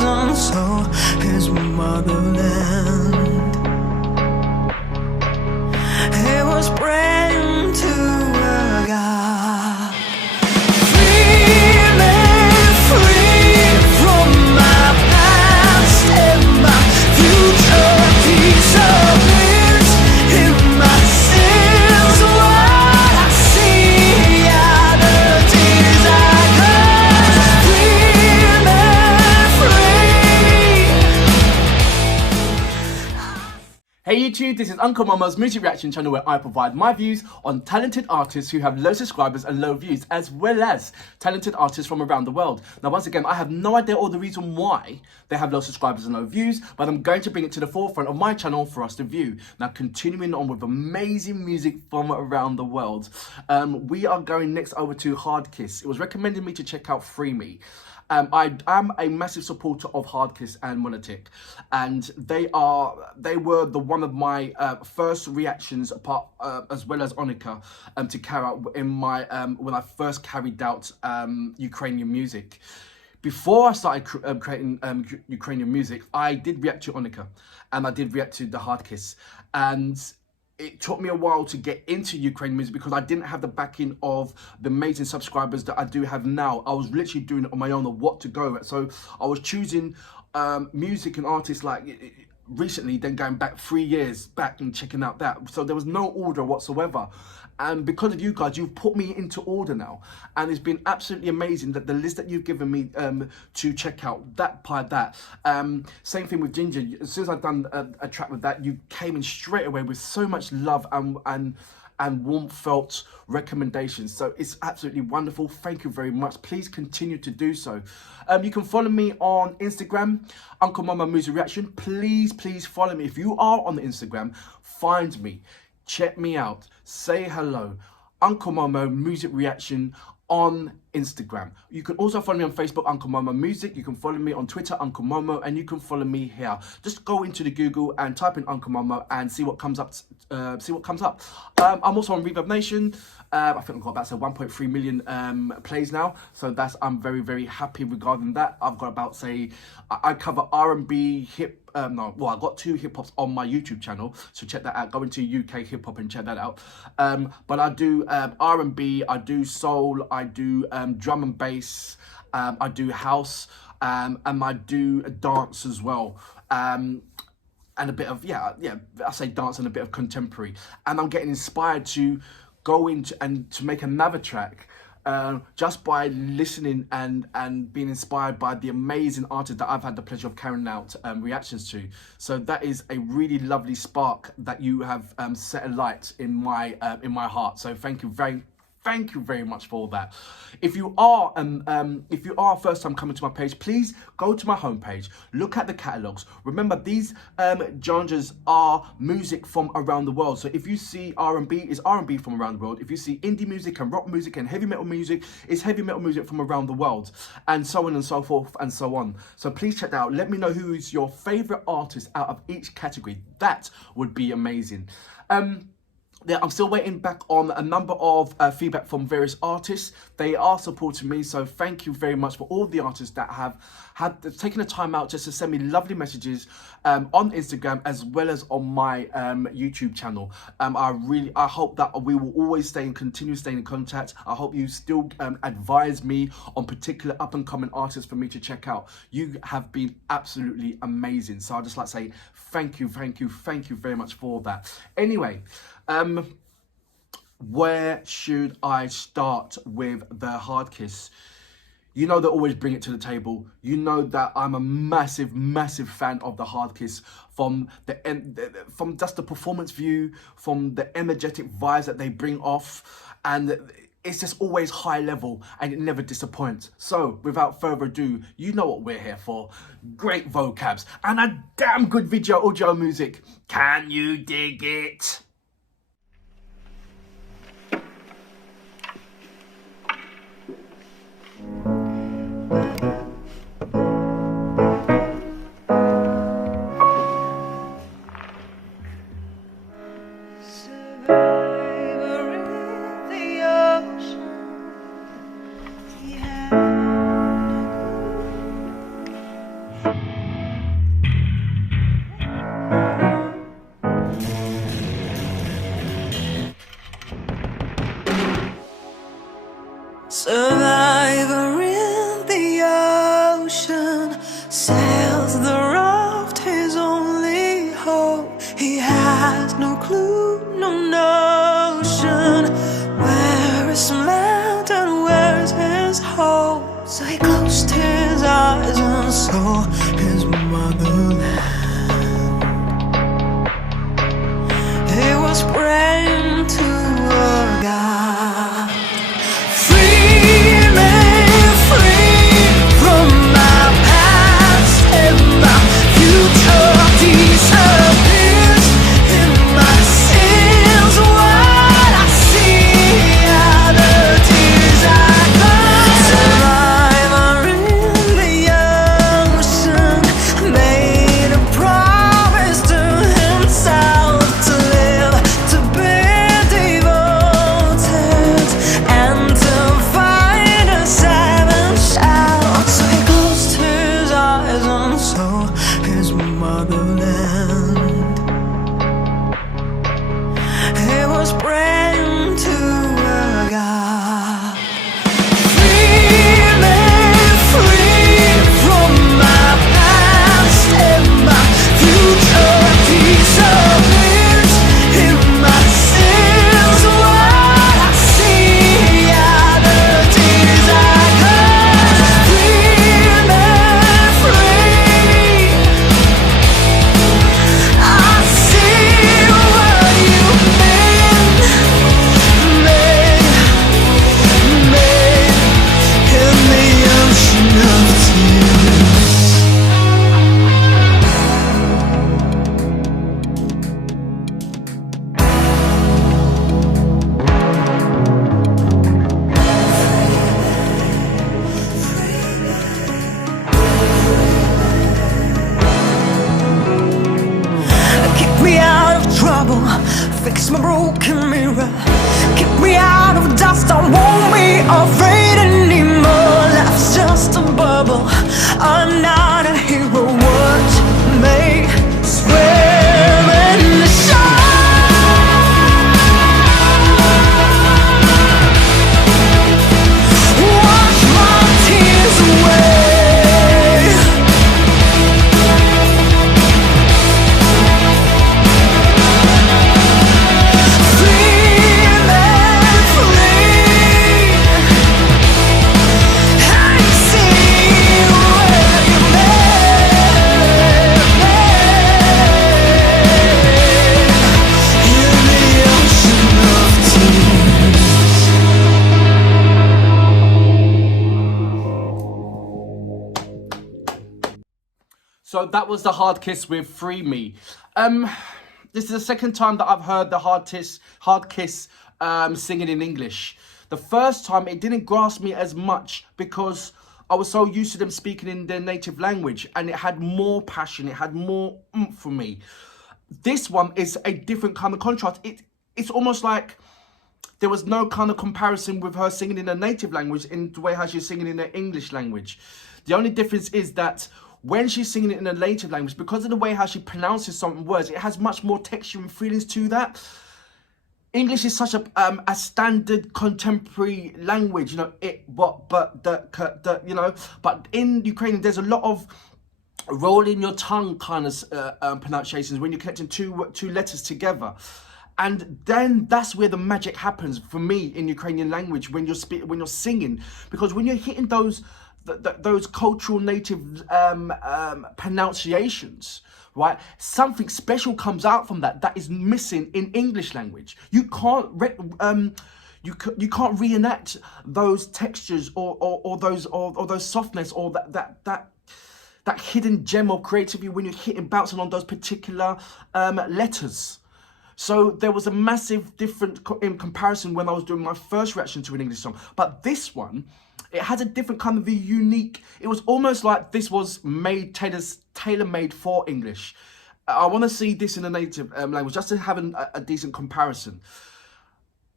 and so is Motherland. It was brand to a God. Free from my past and my future disappears in my sins. What I see are the tears I cry. Hey YouTube, this is Uncle Mama's music reaction channel where I provide my views on talented artists who have low subscribers and low views, as well as talented artists from around the world. Now once again, I have no idea or the reason why they have low subscribers and low views, but I'm going to bring it to the forefront of my channel for us to view. Now continuing on with amazing music from around the world, we are going next over to Hardkiss. It was recommended me to check out Free Me. I am a massive supporter of Hardkiss and Vitalik, and they were one of my first reactions, as well as Onufriychuk, to carry out in my when I first carried out Ukrainian music. Before I started creating Ukrainian music, I did react to Onufriychuk, and I did react to the Hardkiss, and it took me a while to get into Ukrainian music because I didn't have the backing of the amazing subscribers that I do have now. I was literally doing it on my own of what to go at. So I was choosing music and artists like recently, then going back 3 years back and checking out that. So there was no order whatsoever. And because of you guys, you've put me into order now. And it's been absolutely amazing that the list that you've given me to check out, that by that. Same thing with Ginger. As soon as I've done a track with that, you came in straight away with so much love and warm felt recommendations. So it's absolutely wonderful. Thank you very much. Please continue to do so. You can follow me on Instagram, Uncle Mama Music Reaction. Please follow me. If you are on the Instagram, find me, check me out, say hello. Uncle Mama Music Reaction on Instagram. You can also follow me on Facebook, Uncle Momo Music. You can follow me on Twitter, Uncle Momo, and you can follow me here. Just go into the Google and type in Uncle Momo and see what comes up. I'm also on Reverb Nation. I think I've got about 1.3 million plays now, so I'm very happy regarding that. I've got about I cover R&B, I got 2 hip hops on my YouTube channel, so check that out. Go into UK hip hop and check that out. But I do R&B, I do soul, I do drum and bass, I do house, and I do dance as well. And a bit of, I say dance and a bit of contemporary. And I'm getting inspired to go into and to make another track just by listening and being inspired by the amazing artists that I've had the pleasure of carrying out reactions to. So that is a really lovely spark that you have set alight in my heart. So thank you very much for that. If you are first time coming to my page, please go to my homepage, look at the catalogs. Remember, these genres are music from around the world. So if you see R&B, it's R&B from around the world. If you see indie music and rock music and heavy metal music, it's heavy metal music from around the world, and so on and so forth and so on. So please check that out. Let me know who is your favorite artist out of each category. That would be amazing. Yeah, I'm still waiting back on a number of feedback from various artists. They are supporting me, so thank you very much for all the artists that have taken the time out just to send me lovely messages on Instagram as well as on my YouTube channel. I hope that we will always continue staying in contact. I hope you still advise me on particular up and coming artists for me to check out. You have been absolutely amazing. So I'd just like to say thank you very much for that. Anyway, where should I start with the Hardkiss? You know they always bring it to the table. You know that I'm a massive fan of the Hardkiss from just the performance view, from the energetic vibes that they bring off, and it's just always high level and it never disappoints. So without further ado, you know what we're here for. Great vocabs and a damn good audio music. Can you dig it? his eyes and saw his motherland. He was praying to a God. Free me, free from my past and my future disappears in my sins. What I see are the tears I cry. Survivor in the ocean made a promise to himself to live, to be devoted, and to find a seven shout. So he closed his eyes and saw his motherland. He was praying to a God. Free me, free from my past and my future disappears in my sins. What I see are the tears I cry. Free me, free. I see what you made in the ocean of tears. Kick me out of trouble, fix my broken mirror. Kick me out of dust, I won't be afraid anymore. Life's just a bubble, I'm not a hero. What may swim in the shine? Wash my tears away. Free me, free. I see where you made in the ocean of tears. So that was the Hardkiss with Free Me. This is the second time that I've heard the Hardkiss singing in English. The first time it didn't grasp me as much because I was so used to them speaking in their native language, and it had more passion, it had more oomph for me. This one is a different kind of contrast. It's almost like there was no kind of comparison with her singing in her native language in the way how she's singing in her English language. The only difference is that when she's singing it in her native language, because of the way how she pronounces some words, it has much more texture and feelings to that. English is such a standard contemporary language, you know. But in Ukrainian, there's a lot of rolling your tongue kind of pronunciations when you're connecting two letters together. And then that's where the magic happens for me in Ukrainian language when you're singing, because when you're hitting those cultural native pronunciations, right? Something special comes out from that is missing in English language. You can't you can't reenact those textures or those softness or that hidden gem of creativity when you're bouncing on those particular letters. So there was a massive difference in comparison when I was doing my first reaction to an English song. But this one, it has a different kind of a unique, it was almost like this was tailor-made for English. I want to see this in a native language just to have a decent comparison.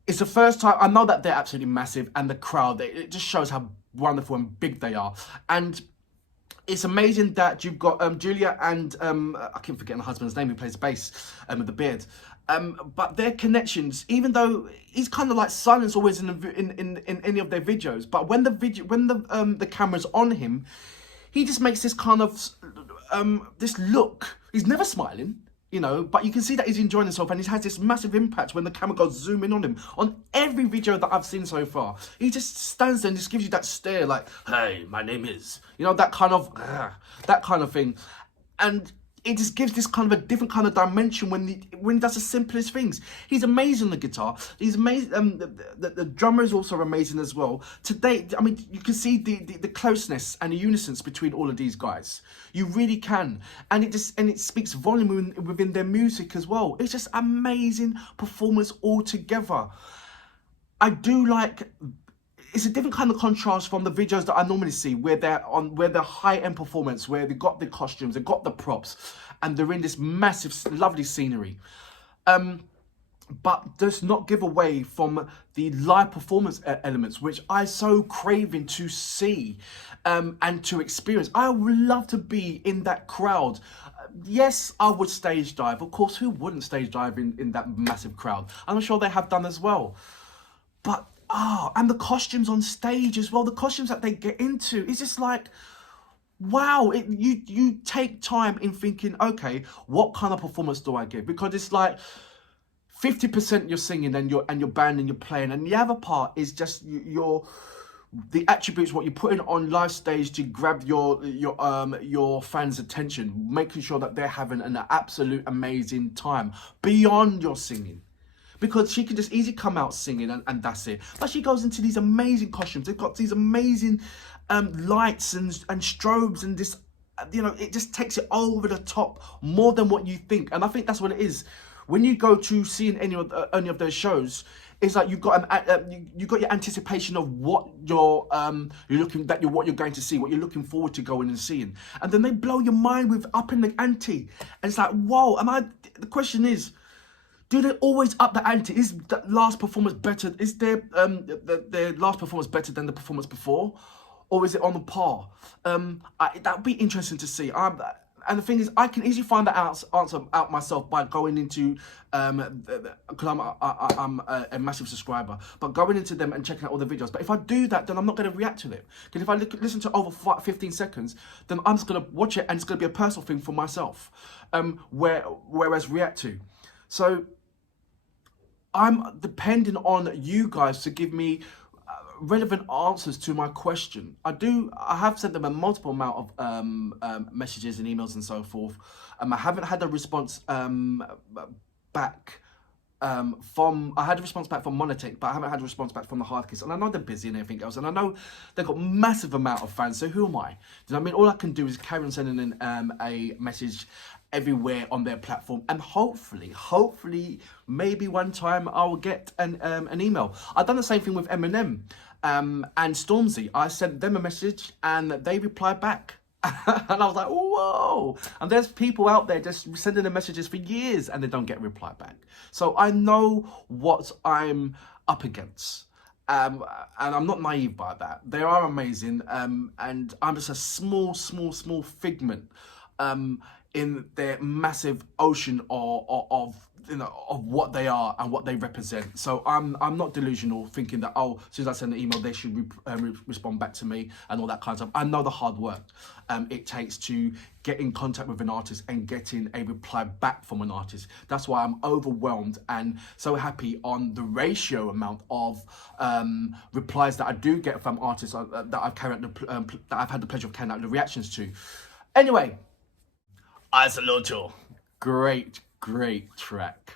It's the first time, I know that they're absolutely massive, and the crowd, it just shows how wonderful and big they are. And it's amazing that you've got Julia and, I keep forgetting the husband's name, who plays bass with the beard. But their connections, even though he's kind of like silence always in any of their videos, but when the camera's on him, he just makes this kind of this look. He's never smiling. you know, but you can see that he's enjoying himself, and he has this massive impact when the camera goes zooming on him. On every video that I've seen so far, he just stands there and just gives you that stare like, hey, my name is, you know, that kind of thing. And it just gives this kind of a different kind of dimension when he does the simplest things. He's amazing on the guitar. He's amazing. The drummer is also amazing as well. Today, I mean, you can see the closeness and the unison between all of these guys. You really can, and it speaks volume within their music as well. It's just amazing performance altogether. I do like. It's a different kind of contrast from the videos that I normally see, where they're high-end performance, where they got the costumes, they got the props, and they're in this massive, lovely scenery. But does not give away from the live performance elements, which I so craving to see and to experience. I would love to be in that crowd. Yes, I would stage dive. Of course, who wouldn't stage dive in that massive crowd? I'm sure they have done as well. But and the costumes on stage as well, the costumes that they get into, it's just like, wow, you take time in thinking, okay, what kind of performance do I give? Because it's like 50% you're singing and you're band and you're playing, and the other part is just the attributes, what you're putting on live stage to grab your fans' attention, making sure that they're having an absolute amazing time beyond your singing. Because she can just easily come out singing and that's it. But she goes into these amazing costumes. They've got these amazing lights and strobes, and this, you know, it just takes it over the top more than what you think. And I think that's what it is. When you go to seeing any of those shows, it's like you've got your anticipation of what you're what you're going to see, what you're looking forward to going and seeing, and then they blow your mind with upping the ante. And it's like, whoa! The question is, do they always up the ante? Is the last performance better? Is their last performance better than the performance before, or is it on the par? That would be interesting to see. And the thing is, I can easily find that answer out myself by going into because I'm a massive subscriber, but going into them and checking out all the videos. But if I do that, then I'm not going to react to it. Because if I listen to over 15 seconds, then I'm just going to watch it, and it's going to be a personal thing for myself. Whereas react to. So I'm depending on you guys to give me relevant answers to my question. I have sent them a multiple amount of messages and emails and so forth. I haven't had a response back I had a response back from Monotech, but I haven't had a response back from the Hardkiss. And I know they're busy and everything else, and I know they've got massive amount of fans, so who am I? Do you know what I mean? All I can do is carry on sending in a message everywhere on their platform, and hopefully maybe one time I'll get an email. I've done the same thing with Eminem and Stormzy. I sent them a message and they replied back. And I was like, whoa. And there's people out there just sending them messages for years and they don't get a reply back. So I know what I'm up against. And I'm not naive by that. They are amazing. And I'm just a small figment in their massive ocean of what they are and what they represent. So I'm not delusional, thinking that, oh, as soon as I send an email, they should respond back to me and all that kind of stuff. I know the hard work it takes to get in contact with an artist and getting a reply back from an artist. That's why I'm overwhelmed and so happy on the ratio amount of replies that I do get from artists that I've had the pleasure of carrying out the reactions to. Anyway, I salute you. Great track.